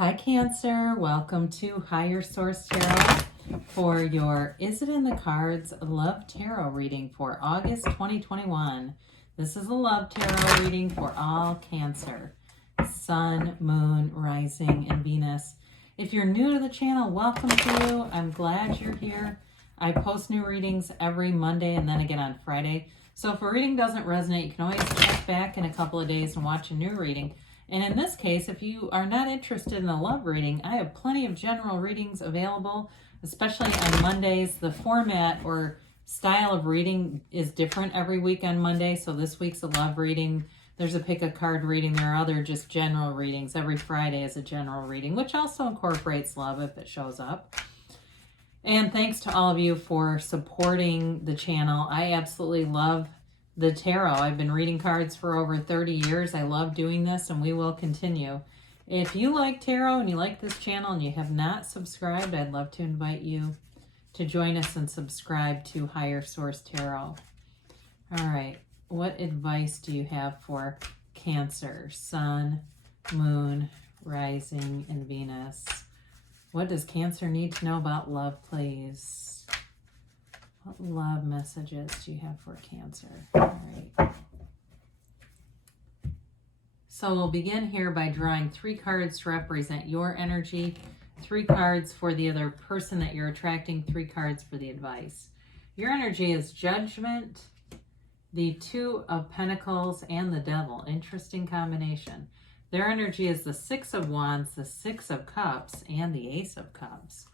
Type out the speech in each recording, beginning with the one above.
Hi Cancer, welcome to Higher Source Tarot for your Is It in the Cards Love Tarot reading for August 2021. This is a love tarot reading for all Cancer, Sun, Moon, Rising, and Venus. If you're new to the channel, welcome to you. I'm glad you're here. I post new readings every Monday and then again on Friday. So if a reading doesn't resonate, you can always check back in a couple of days and watch a new reading. And in this case, if you are not interested in a love reading, I have plenty of general readings available, especially on Mondays. The format or style of reading is different every week on Monday. So this week's a love reading. There's a pick a card reading. There are other just general readings. Every Friday is a general reading, which also incorporates love if it shows up. And thanks to all of you for supporting the channel. I absolutely love the tarot. I've been reading cards for over 30 years. I love doing this and we will continue. If you like tarot and you like this channel and you have not subscribed, I'd love to invite you to join us and subscribe to Higher Source Tarot. All right, what advice do you have for Cancer, Sun, Moon, Rising, and Venus? What does Cancer need to know about love, please? What love messages do you have for Cancer? All right. So we'll begin here by drawing 3 cards to represent your energy, 3 cards for the other person that you're attracting, 3 cards for the advice. Your energy is Judgment, the 2 of Pentacles, and the Devil. Interesting combination. Their energy is the 6 of Wands, the 6 of Cups, and the Ace of Cups.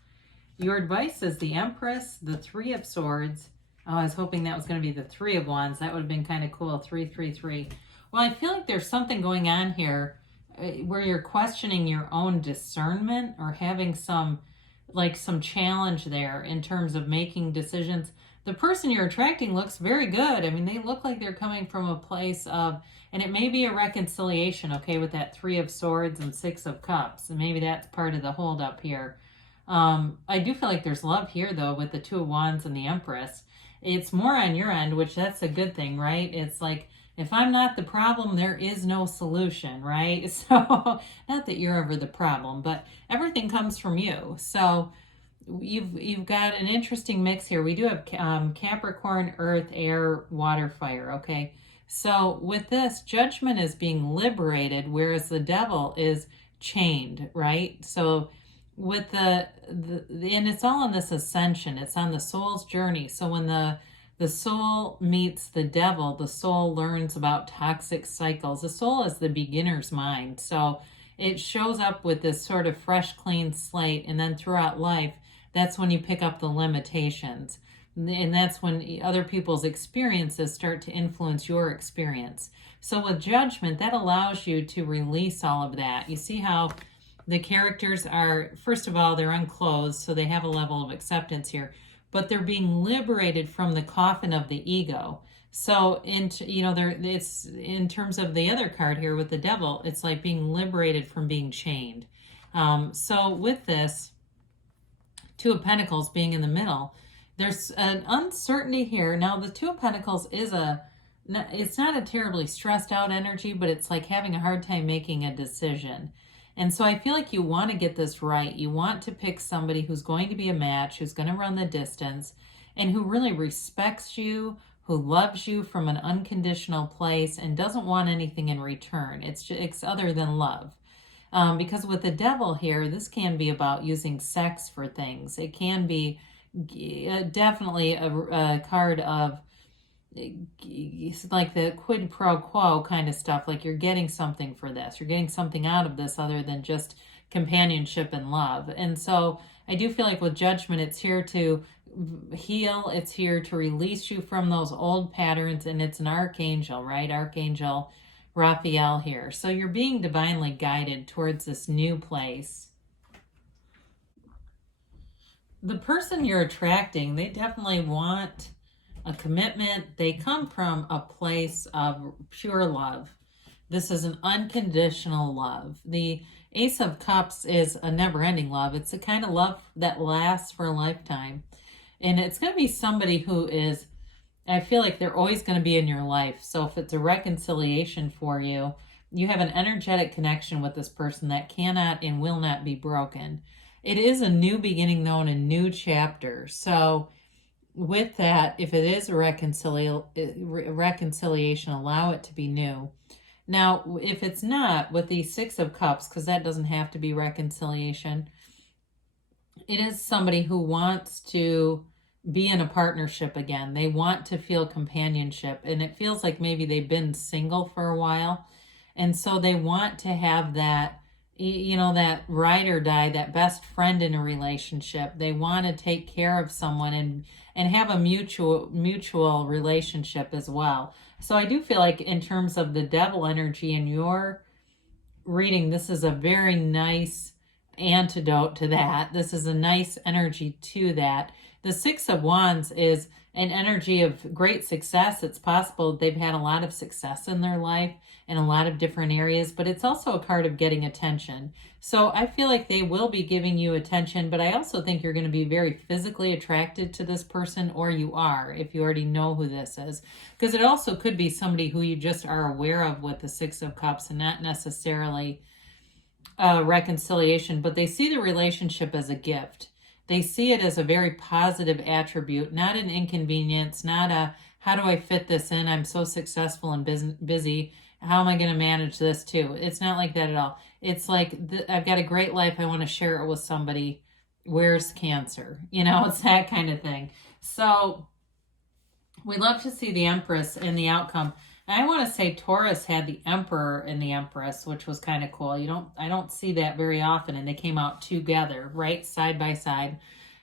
Your advice is the Empress, the 3 of Swords. Oh, I was hoping that was going to be the 3 of Wands. That would have been kind of cool. 3, 3, 3. Well, I feel like there's something going on here where you're questioning your own discernment or having some challenge there in terms of making decisions. The person you're attracting looks very good. I mean, they look like they're coming from a place of, and it may be a reconciliation, okay, with that 3 of Swords and 6 of Cups. And maybe that's part of the holdup here. I do feel like there's love here, though, with the 2 of Wands and the Empress. It's more on your end, which that's a good thing, right? It's like, if I'm not the problem, there is no solution, right? So, not that you're ever the problem, but everything comes from you. So, you've got an interesting mix here. We do have Capricorn, Earth, Air, Water, Fire, okay? So, with this, Judgment is being liberated, whereas the Devil is chained, right? So, with and it's all on this ascension. It's on the soul's journey. So when the soul meets the devil, the soul learns about toxic cycles. The soul is the beginner's mind. So it shows up with this sort of fresh, clean slate. And then throughout life, that's when you pick up the limitations. And that's when other people's experiences start to influence your experience. So with Judgment, that allows you to release all of that. You see how the characters are, first of all, they're unclothed, so they have a level of acceptance here, but they're being liberated from the coffin of the ego. So, it's in terms of the other card here with the Devil, it's like being liberated from being chained. So with this 2 of Pentacles being in the middle, there's an uncertainty here. Now, the 2 of Pentacles is it's not a terribly stressed out energy, but it's like having a hard time making a decision. And so I feel like you want to get this right. You want to pick somebody who's going to be a match, who's going to run the distance, and who really respects you, who loves you from an unconditional place and doesn't want anything in return. It's other than love. Because with the Devil here, this can be about using sex for things. It can be definitely a card of like the quid pro quo kind of stuff, like you're getting something for this, you're getting something out of this other than just companionship and love. And so I do feel like with Judgment, it's here to heal, it's here to release you from those old patterns, and it's an archangel, right? Archangel Raphael here. So you're being divinely guided towards this new place. The person you're attracting, they definitely want a commitment. They come from a place of pure love. This is an unconditional love. The Ace of Cups is a never-ending love. It's a kind of love that lasts for a lifetime. And it's going to be somebody who is, I feel like they're always going to be in your life. So if it's a reconciliation for you, you have an energetic connection with this person that cannot and will not be broken. It is a new beginning, though, and a new chapter. So with that, if it is a reconciliation, allow it to be new. Now, if it's not, with the Six of Cups, because that doesn't have to be reconciliation, it is somebody who wants to be in a partnership again. They want to feel companionship, and it feels like maybe they've been single for a while, and so they want to have that, that ride or die, that best friend in a relationship. They want to take care of someone and have a mutual relationship as well. So I do feel like in terms of the devil energy in your reading, this is a very nice antidote to that. This is a nice energy to that. The Six of Wands is an energy of great success. It's possible they've had a lot of success in their life in a lot of different areas, but it's also a card of getting attention. So I feel like they will be giving you attention, but I also think you're going to be very physically attracted to this person, or you are, if you already know who this is. Because it also could be somebody who you just are aware of with the Six of Cups and not necessarily reconciliation, but they see the relationship as a gift. They see it as a very positive attribute, not an inconvenience, not a, how do I fit this in? I'm so successful and busy. How am I going to manage this too? It's not like that at all. It's like, I've got a great life. I want to share it with somebody. Where's Cancer? It's that kind of thing. So we love to see the Empress in the outcome. And I want to say Taurus had the Emperor and the Empress, which was kind of cool. I don't see that very often, and they came out together, right, side by side,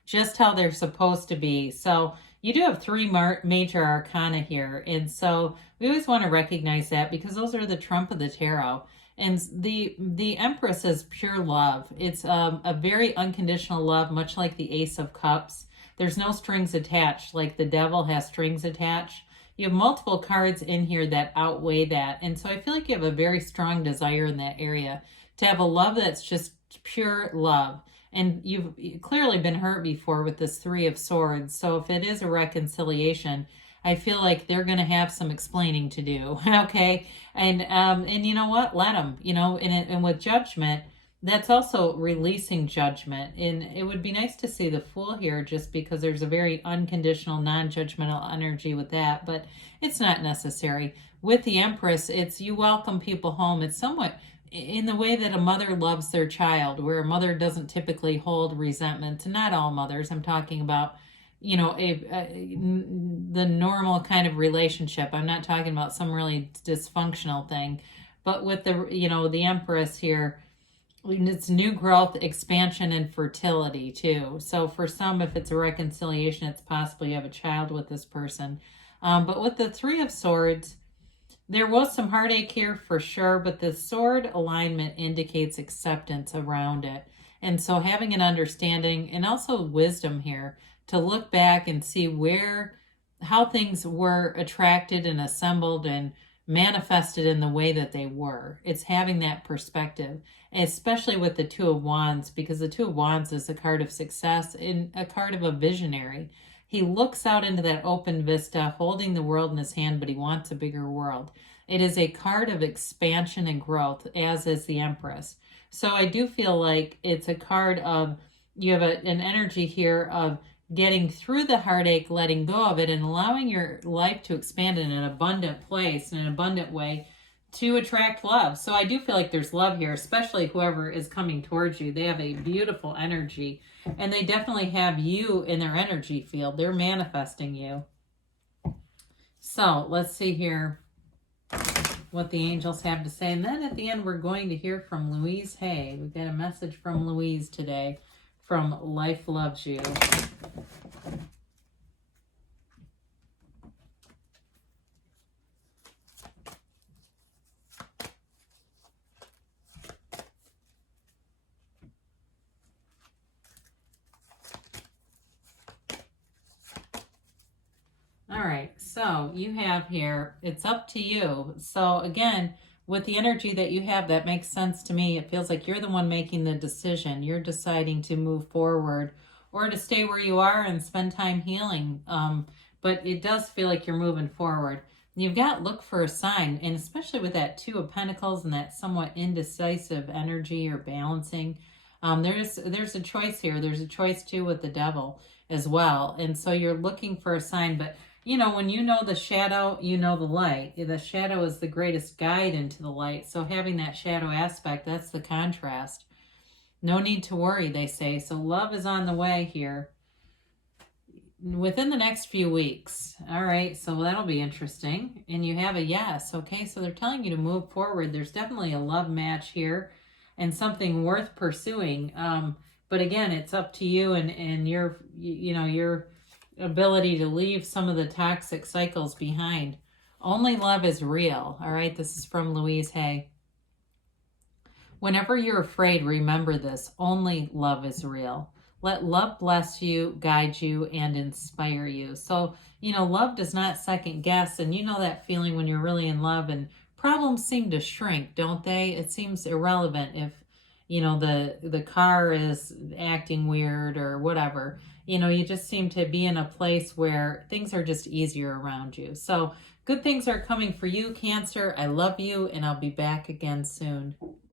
just how they're supposed to be. So you do have three major arcana here, and so we always want to recognize that because those are the trump of the tarot. And the Empress is pure love. It's a very unconditional love, much like the Ace of Cups. There's no strings attached, like the Devil has strings attached. You have multiple cards in here that outweigh that. And so I feel like you have a very strong desire in that area to have a love that's just pure love. And you've clearly been hurt before with this Three of Swords. So if it is a reconciliation, I feel like they're going to have some explaining to do. Okay. And you know what? Let them, and with Judgment, that's also releasing judgment. And it would be nice to see the Fool here just because there's a very unconditional, non-judgmental energy with that, but it's not necessary. With the Empress, it's you welcome people home. It's somewhat in the way that a mother loves their child, where a mother doesn't typically hold resentment. Not all mothers. I'm talking about, the normal kind of relationship. I'm not talking about some really dysfunctional thing. But with the Empress here, it's new growth, expansion, and fertility too. So for some, if it's a reconciliation, it's possible you have a child with this person. But with the Three of Swords, there was some heartache here for sure, but the sword alignment indicates acceptance around it. And so having an understanding and also wisdom here to look back and see how things were attracted and assembled and manifested in the way that they were. It's having that perspective, especially with the Two of Wands, because the Two of Wands is a card of success and a card of a visionary. He looks out into that open vista, holding the world in his hand, but he wants a bigger world. It is a card of expansion and growth, as is the Empress. So I do feel like it's a card of, you have an energy here of getting through the heartache, letting go of it, and allowing your life to expand in an abundant place, in an abundant way, to attract love. So I do feel like there's love here, especially whoever is coming towards you. They have a beautiful energy, and they definitely have you in their energy field. They're manifesting you. So let's see here what the angels have to say. And then at the end, we're going to hear from Louise Hay. We've got a message from Louise today from Life Loves You. All right, so you have here, it's up to you. So again, with the energy that you have, that makes sense to me. It feels like you're the one making the decision. You're deciding to move forward or to stay where you are and spend time healing. But it does feel like you're moving forward. You've got to look for a sign, and especially with that Two of Pentacles and that somewhat indecisive energy or balancing, there's a choice here. There's a choice too with the Devil as well, and so you're looking for a sign. But you know, when you know the shadow, you know the light. The shadow is the greatest guide into the light. So having that shadow aspect, that's the contrast. No need to worry, they say. So love is on the way here within the next few weeks. All right, so that'll be interesting. And you have a yes. Okay, so they're telling you to move forward. There's definitely a love match here and something worth pursuing. But again, it's up to you and your, you know, your ability to leave some of the toxic cycles behind. Only love is real. All right, this is from Louise Hay. Whenever you're afraid, remember this. Only love is real. Let love bless you, guide you, and inspire you. So, you know, love does not second guess. And you know that feeling when you're really in love and problems seem to shrink, don't they? It seems irrelevant if, you know, the car is acting weird or whatever. You know, you just seem to be in a place where things are just easier around you. So good things are coming for you, Cancer. I love you, and I'll be back again soon.